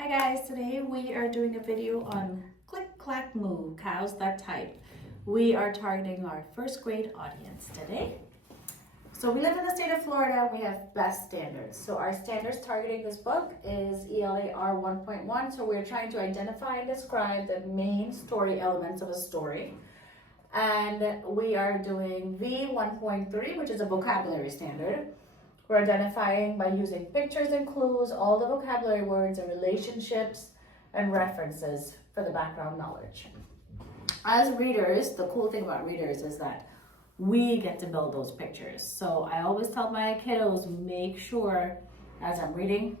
Hi guys, today we are doing a video on Click Clack Moo, cows that type. We are targeting our first grade audience today. So we live in the state of Florida, we have best standards. So our standards targeting this book is ELAR 1.1. So we're trying to identify and describe the main story elements of a story. And we are doing V 1.3, which is a vocabulary standard. We're identifying by using pictures and clues, all the vocabulary words and relationships and references for the background knowledge. As readers, the cool thing about readers is that we get to build those pictures. So I always tell my kiddos, make sure as I'm reading,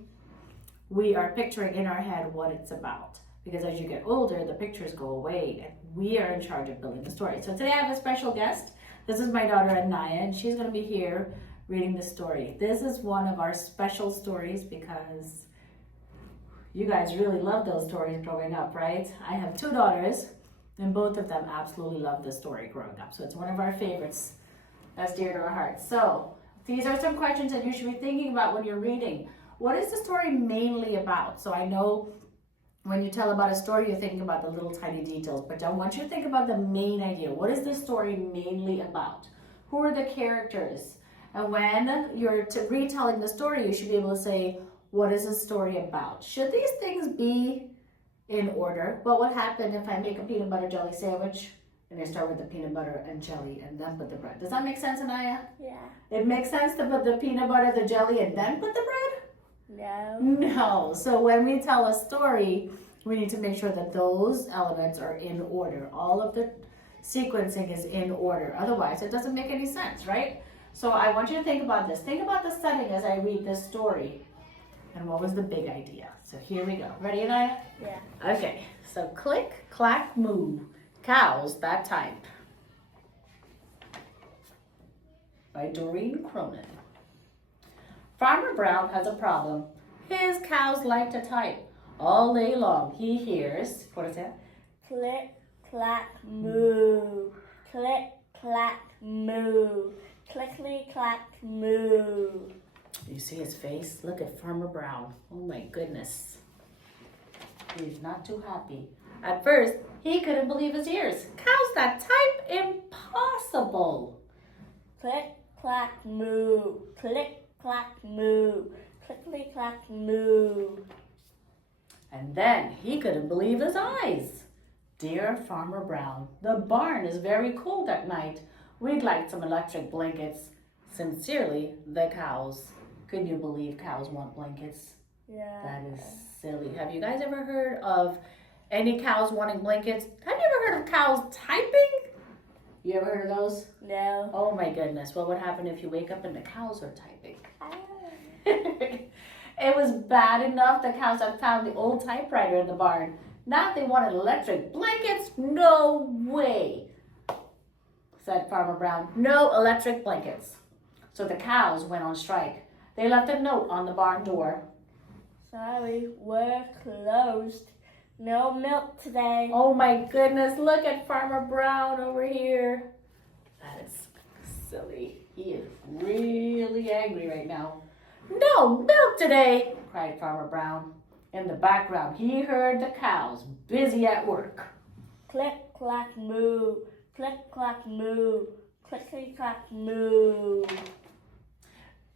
we are picturing in our head what it's about. Because as you get older, the pictures go away and we are in charge of building the story. So today I have a special guest. This is my daughter Anaya, and she's gonna be here reading the story. This is one of our special stories because you guys really love those stories growing up, right? I have two daughters and both of them absolutely love this story growing up. So it's one of our favorites that's dear to our hearts. So these are some questions that you should be thinking about when you're reading. What is the story mainly about? So I know when you tell about a story, you're thinking about the little tiny details, but I want you to think about the main idea. What is this story mainly about? Who are the characters? And when you're retelling the story, you should be able to say, what is the story about? Should these things be in order? What would happen if I make a peanut butter jelly sandwich and I start with the peanut butter and jelly and then put the bread? Does that make sense, Anaya? Yeah. It makes sense to put the peanut butter, the jelly, and then put the bread? No. No. So when we tell a story, we need to make sure that those elements are in order. All of the sequencing is in order. Otherwise, it doesn't make any sense, right? So I want you to think about this. Think about the setting as I read this story. And what was the big idea? So here we go. Ready, Anaya? Yeah. Okay. So Click, Clack, Moo, cows that type. By Doreen Cronin. Farmer Brown has a problem. His cows like to type. All day long he hears, what is that? Click, clack, moo. Click, clack, moo. Clickety, clack, moo. You see his face? Look at Farmer Brown. Oh my goodness. He's not too happy. At first, he couldn't believe his ears. Cows that type? Impossible. Click, clack, moo. Click, clack, moo. Clickety, clack, moo. And then he couldn't believe his eyes. Dear Farmer Brown, the barn is very cold at night. We'd like some electric blankets. Sincerely, the cows. Can you believe cows want blankets? Yeah. That is silly. Have you guys ever heard of any cows wanting blankets? Have you ever heard of cows typing? You ever heard of those? No. Oh my goodness. What would happen if you wake up and the cows are typing? It was bad enough the cows had found the old typewriter in the barn. Now they wanted electric blankets? No way, said Farmer Brown. No electric blankets. So the cows went on strike. They left a note on the barn door. Sorry, we're closed. No milk today. Oh my goodness, look at Farmer Brown over here. That is silly. He is really angry right now. No milk today, cried Farmer Brown. In the background, he heard the cows busy at work. Click, clack, moo. Click, clack, moo. Clickety, clack, moo.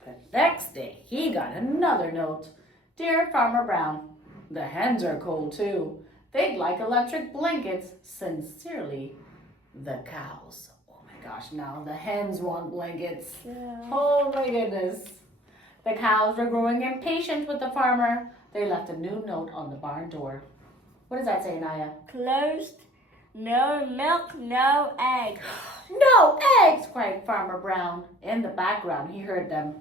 The next day, he got another note. Dear Farmer Brown, the hens are cold too. They'd like electric blankets. Sincerely, the cows. Oh my gosh, now the hens want blankets. Yeah. Oh my goodness. The cows were growing impatient with the farmer. They left a new note on the barn door. What does that say, Naya? Closed. No milk, no egg. No eggs, cried Farmer Brown. In the background, he heard them.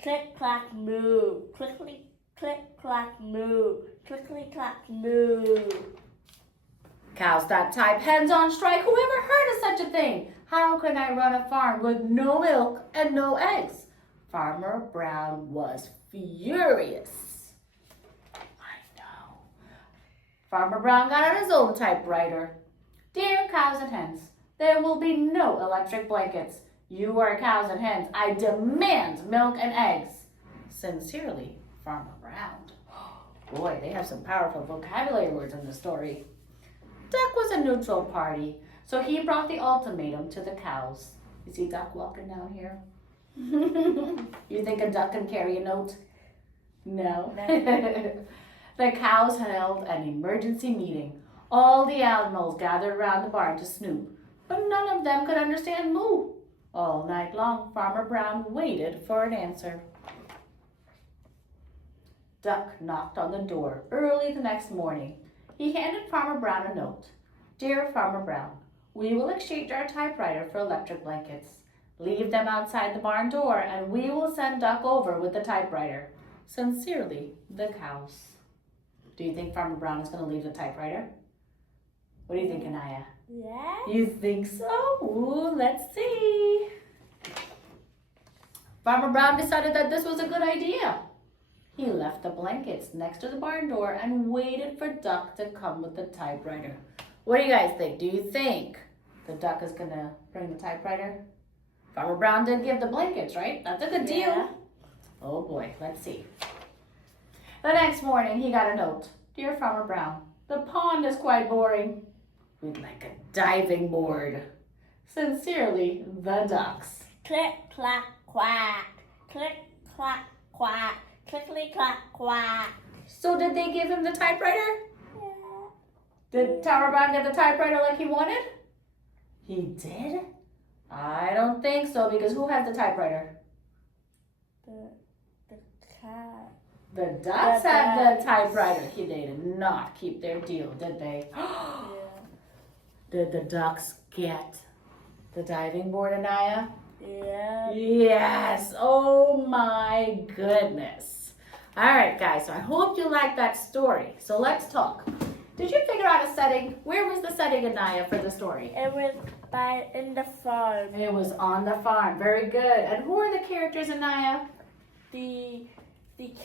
Click, clack, moo. Clickety, click, clack, moo. Clickety, clack, moo. Cows that type, hens on strike. Who ever heard of such a thing? How can I run a farm with no milk and no eggs? Farmer Brown was furious. I know. Farmer Brown got out his own typewriter. Dear cows and hens, there will be no electric blankets. You are cows and hens. I demand milk and eggs. Sincerely, Farmer Brown. Boy, they have some powerful vocabulary words in the story. Duck was a neutral party, so he brought the ultimatum to the cows. You see Duck walking down here? You think a duck can carry a note? No. The cows held an emergency meeting. All the animals gathered around the barn to snoop, but none of them could understand moo. All night long, Farmer Brown waited for an answer. Duck knocked on the door early the next morning. He handed Farmer Brown a note. Dear Farmer Brown, we will exchange our typewriter for electric blankets. Leave them outside the barn door and we will send Duck over with the typewriter. Sincerely, the cows. Do you think Farmer Brown is going to leave the typewriter? What do you think, Anaya? Yeah. You think so? Ooh, let's see. Farmer Brown decided that this was a good idea. He left the blankets next to the barn door and waited for Duck to come with the typewriter. What do you guys think? Do you think the duck is going to bring the typewriter? Farmer Brown did give the blankets, right? That's a good deal. Oh boy, let's see. The next morning, he got a note. Dear Farmer Brown, the pond is quite boring. We'd like a diving board. Sincerely, the ducks. Click, clack, quack. Click, clack, quack. Clickety, clack, quack. So did they give him the typewriter? Yeah. Did Farmer Brown get the typewriter like he wanted? He did? I don't think so, because who has the typewriter? The cat. The ducks have the typewriter. They did not keep their deal, did they? Yeah. Did the ducks get the diving board, Anaya? Yeah. Yes. Oh my goodness. All right, guys. So I hope you like that story. So let's talk. Did you figure out a setting? Where was the setting, Anaya, for the story? It was in the farm. It was on the farm. Very good. And who are the characters, Anaya? The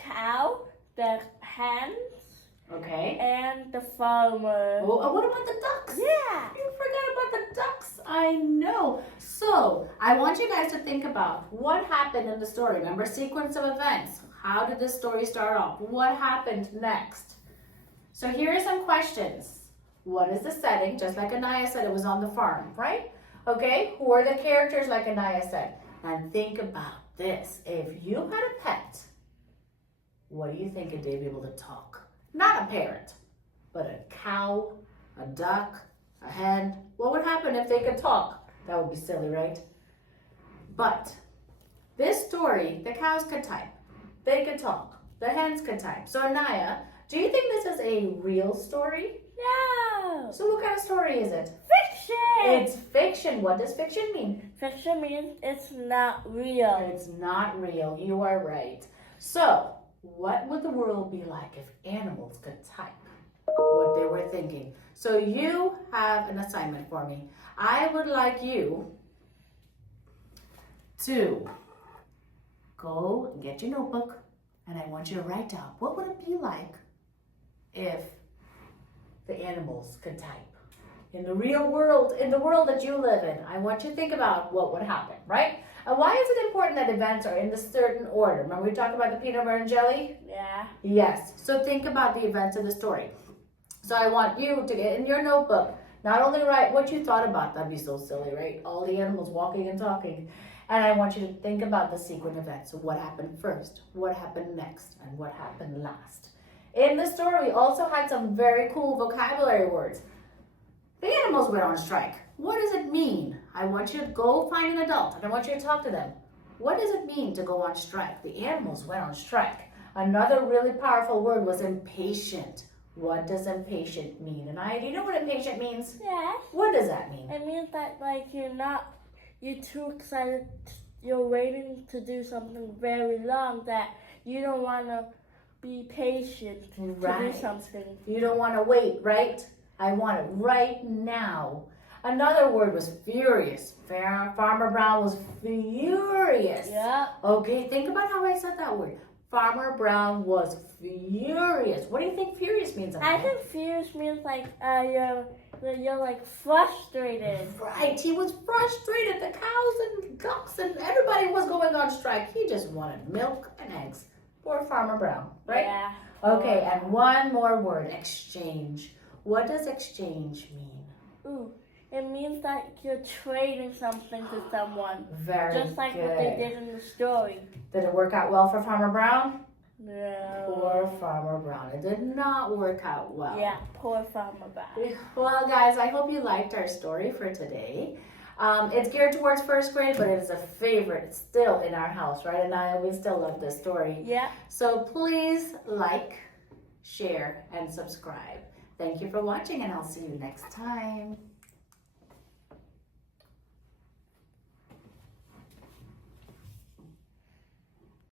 cow, the hens, Okay. and the farmer. Oh, and what about the ducks? Yeah. You forgot about the ducks. I know. So I want you guys to think about what happened in the story. Remember, sequence of events. How did this story start off? What happened next? So here are some questions. What is the setting? Just like Anaya said, it was on the farm, right? Okay. Who are the characters, like Anaya said? And think about this. If you had a pet, what do you think they'd be able to talk? Not a parrot, but a cow, a duck, a hen. What would happen if they could talk? That would be silly, right? But this story, the cows could type. They could talk. The hens could type. So Anaya, do you think this is a real story? No. So what kind of story is it? Fiction. It's fiction. What does fiction mean? Fiction means it's not real. It's not real. You are right. So what would the world be like if animals could type what they were thinking? So you have an assignment for me. I would like you to go and get your notebook, and I want you to write down what would it be like if the animals could type. In the real world, in the world that you live in, I want you to think about what would happen, right? And why is it important that events are in a certain order? Remember we talked about the peanut butter and jelly? Yeah. Yes. So think about the events of the story. So I want you to get in your notebook, not only write what you thought about, that'd be so silly, right? All the animals walking and talking. And I want you to think about the sequence events. So what happened first? What happened next? And what happened last? In the story, we also had some very cool vocabulary words. The animals went on strike. What does it mean? I want you to go find an adult and I want you to talk to them. What does it mean to go on strike? The animals went on strike. Another really powerful word was impatient. What does impatient mean? And do you know what impatient means? Yeah. What does that mean? It means that you're too excited. You're waiting to do something very long that you don't want to be patient to do something. You don't want to wait, right? I want it right now. Another word was furious. Farmer Brown was furious. Yeah. Okay, think about how I said that word. Farmer Brown was furious. What do you think furious means? I think furious means like you're like frustrated. Right, he was frustrated. The cows and ducks and everybody was going on strike. He just wanted milk and eggs. Poor Farmer Brown, right? Yeah. Okay, and one more word, exchange. What does exchange mean? Ooh, it means that you're trading something to someone. Very Just like good. what they did in the story. Did it work out well for Farmer Brown? No. Poor Farmer Brown. It did not work out well. Yeah, poor Farmer Brown. Well, guys, I hope you liked our story for today. It's geared towards first grade, but it is a favorite still in our house, right? And we still love this story. Yeah. So please like, share, and subscribe. Thank you for watching, and I'll see you next time.